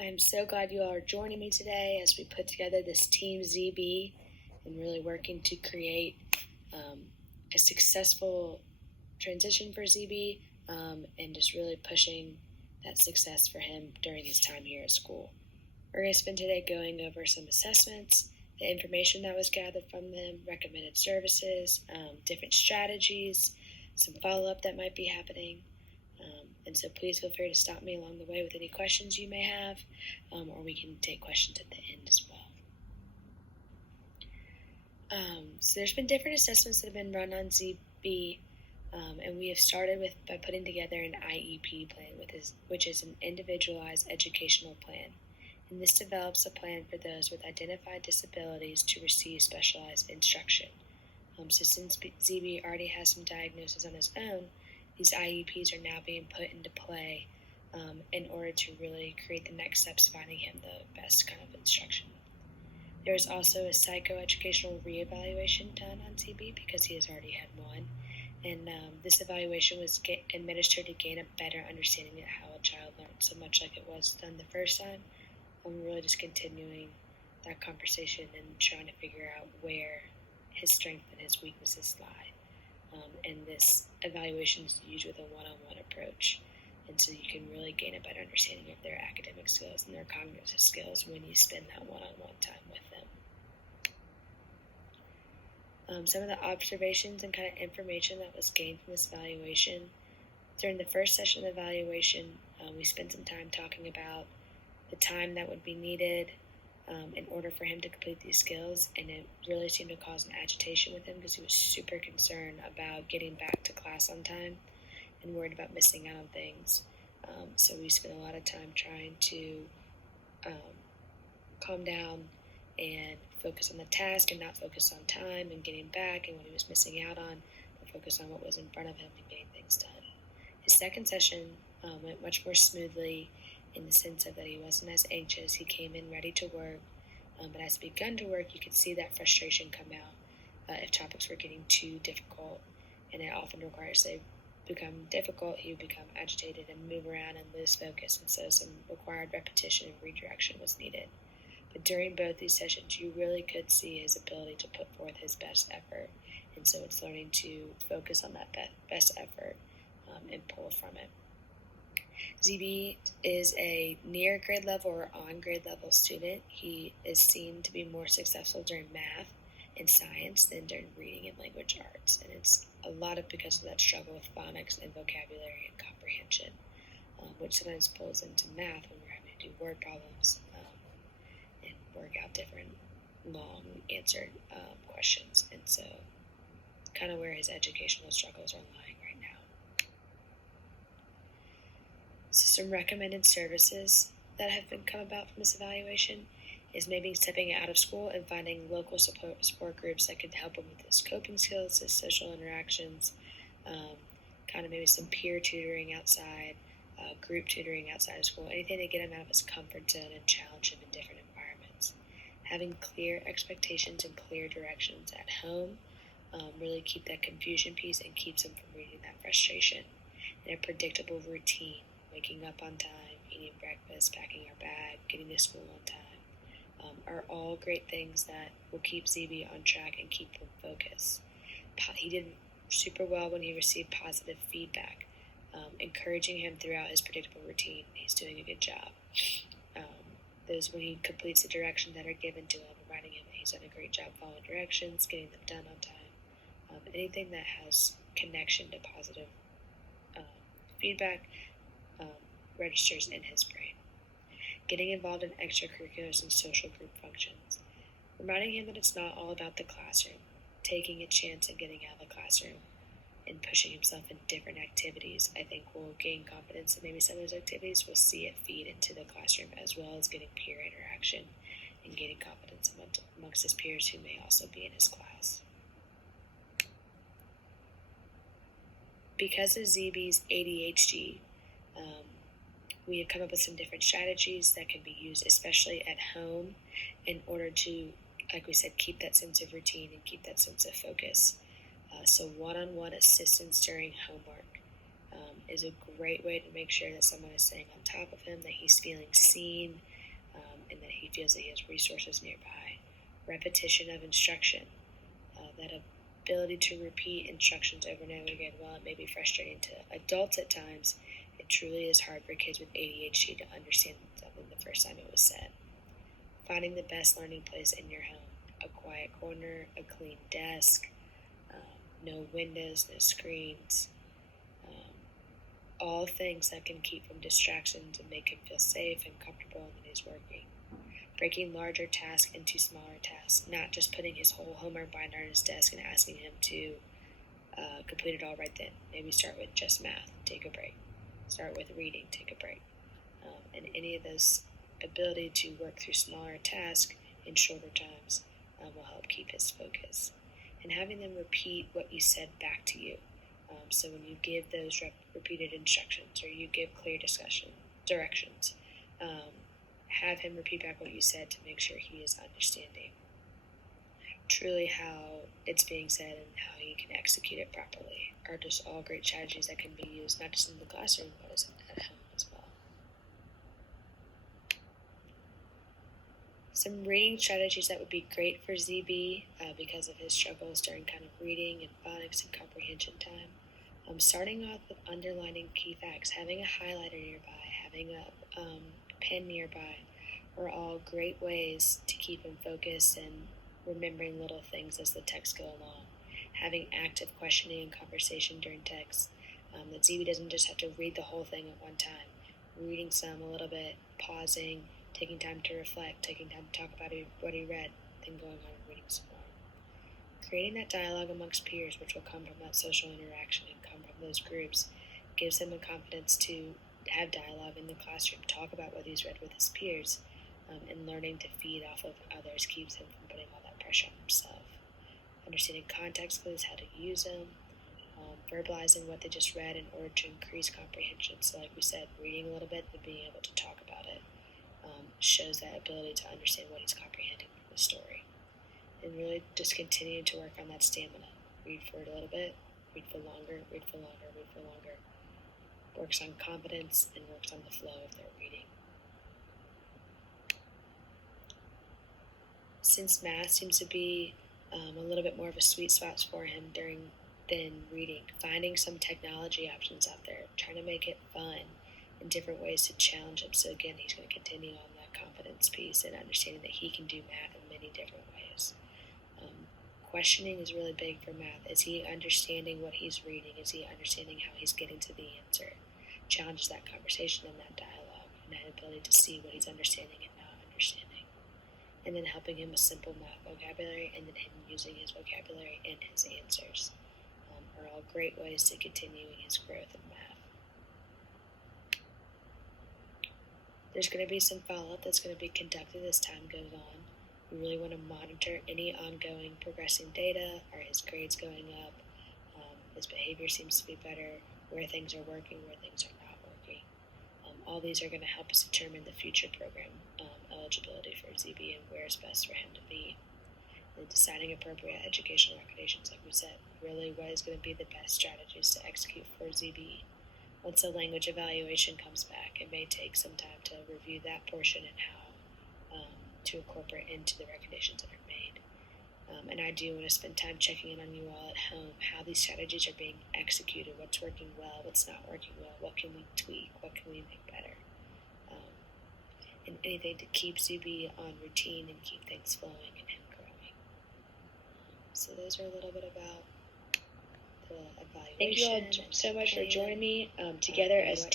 I'm so glad you all are joining me today as we put together this Team ZB and really working to create a successful transition for ZB and just really pushing that success for him during his time here at school. We're going to spend today going over some assessments, the information that was gathered from them, recommended services, different strategies, some follow-up that might be happening. And so please feel free to stop me along the way with any questions you may have, or we can take questions at the end as well. So there's been different assessments that have been run on ZB, and we have started by putting together an IEP plan, which is an individualized educational plan. And this develops a plan for those with identified disabilities to receive specialized instruction. So since ZB already has some diagnoses on his own, these IEPs are now being put into play in order to really create the next steps, finding him the best kind of instruction. There is also a psychoeducational reevaluation done on ZB because he has already had one, and this evaluation was administered to gain a better understanding of how a child learned, so much like it was done the first time. I'm really just continuing that conversation and trying to figure out where his strengths and his weaknesses lie. And this evaluation is used with a one-on-one approach. And so you can really gain a better understanding of their academic skills and their cognitive skills when you spend that one-on-one time with them. Some of the observations and kind of information that was gained from this evaluation. During the first session of the evaluation, we spent some time talking about the time that would be needed in order for him to complete these skills, and it really seemed to cause an agitation with him because he was super concerned about getting back to class on time and worried about missing out on things. So we spent a lot of time trying to calm down and focus on the task and not focus on time and getting back and what he was missing out on, but focus on what was in front of him and getting things done. His second session went much more smoothly in the sense of that he wasn't as anxious. He came in ready to work, but as he begun to work, you could see that frustration come out if topics were getting too difficult, and it often requires they become difficult, he would become agitated and move around and lose focus, and so some required repetition and redirection was needed. But during both these sessions, you really could see his ability to put forth his best effort, and so it's learning to focus on that best effort and pull from it. ZB is a near grade level or on grade level student. He is seen to be more successful during math and science than during reading and language arts, and it's a lot of because of that struggle with phonics and vocabulary and comprehension, which sometimes pulls into math when we're having to do word problems and work out different long answered questions, and so kind of where his educational struggles are lying right now. So some recommended services that have come about from this evaluation is maybe stepping out of school and finding local support groups that could help him with his coping skills, his social interactions, kind of maybe some peer tutoring outside, group tutoring outside of school, anything to get him out of his comfort zone and challenge him in different environments. Having clear expectations and clear directions at home really keep that confusion piece and keeps him from reading that frustration. And a predictable routine, waking up on time, eating breakfast, packing our bag, getting to school on time, are all great things that will keep ZB on track and keep him focused. He did super well when he received positive feedback, encouraging him throughout his predictable routine. He's doing a good job. Those when he completes the directions that are given to him, reminding him that he's done a great job following directions, getting them done on time. Anything that has connection to positive feedback registers in his brain. Getting involved in extracurriculars and social group functions. Reminding him that it's not all about the classroom. Taking a chance and getting out of the classroom and pushing himself in different activities, I think will gain confidence that maybe some of those activities will see it feed into the classroom, as well as getting peer interaction and gaining confidence amongst his peers who may also be in his class. Because of ZB's ADHD, we have come up with some different strategies that can be used, especially at home, in order to, like we said, keep that sense of routine and keep that sense of focus. So one-on-one assistance during homework is a great way to make sure that someone is staying on top of him, that he's feeling seen, and that he feels that he has resources nearby. Repetition of instruction, that ability to repeat instructions over and over again, while it may be frustrating to adults at times, it truly is hard for kids with ADHD to understand something the first time it was said. Finding the best learning place in your home, a quiet corner, a clean desk, no windows, no screens, all things that can keep from distractions and make him feel safe and comfortable when he's working. Breaking larger tasks into smaller tasks, not just putting his whole homework binder on his desk and asking him to complete it all right then. Maybe start with just math, take a break. Start with reading, take a break. And any of those ability to work through smaller tasks in shorter times will help keep his focus. And having them repeat what you said back to you. So when you give those repeated instructions or you give clear directions, have him repeat back what you said to make sure he is understanding truly how it's being said and how he can execute it properly are just all great strategies that can be used not just in the classroom but at home as well. Some reading strategies that would be great for ZB because of his struggles during kind of reading and phonics and comprehension time. Starting off with underlining key facts, having a highlighter nearby, having a pen nearby are all great ways to keep him focused and remembering little things as the texts go along. Having active questioning and conversation during texts, that ZB doesn't just have to read the whole thing at one time. Reading some a little bit, pausing, taking time to reflect, taking time to talk about what he read, then going on and reading some more. Creating that dialogue amongst peers, which will come from that social interaction and come from those groups, gives him the confidence to have dialogue in the classroom, talk about what he's read with his peers, and learning to feed off of others keeps him from putting all that pressure on himself. Understanding context clues, how to use them, verbalizing what they just read in order to increase comprehension. So like we said, reading a little bit and being able to talk about it shows that ability to understand what he's comprehending from the story. And really just continue to work on that stamina. Read for a little bit, read for longer, read for longer, read for longer. Works on confidence and works on the flow of their reading. Since math seems to be a little bit more of a sweet spot for him than reading, finding some technology options out there, trying to make it fun in different ways to challenge him. So again, he's going to continue on that confidence piece and understanding that he can do math in many different ways. Questioning is really big for math. Is he understanding what he's reading? Is he understanding how he's getting to the answer? Challenges that conversation and that dialogue and that ability to see what he's understanding and not understanding. And then helping him with simple math vocabulary and then him using his vocabulary in his answers are all great ways to continuing his growth in math. There's going to be some follow-up that's going to be conducted as time goes on. We really want to monitor any ongoing progressing data. Are his grades going up? His behavior seems to be better. Where things are working, where things are not working. All these are going to help us determine the future program eligibility for ZB and where is best for him to be. And deciding appropriate educational recommendations, like we said, really what is going to be the best strategies to execute for ZB. Once the language evaluation comes back, it may take some time to review that portion and how to incorporate into the recommendations that are made. And I do want to spend time checking in on you all at home, how these strategies are being executed, what's working well, what's not working well, what can we tweak, what can we make better, and anything to keep ZB on routine and keep things flowing and him growing. So those are a little bit about the evaluation. Thank you all so much for joining me together as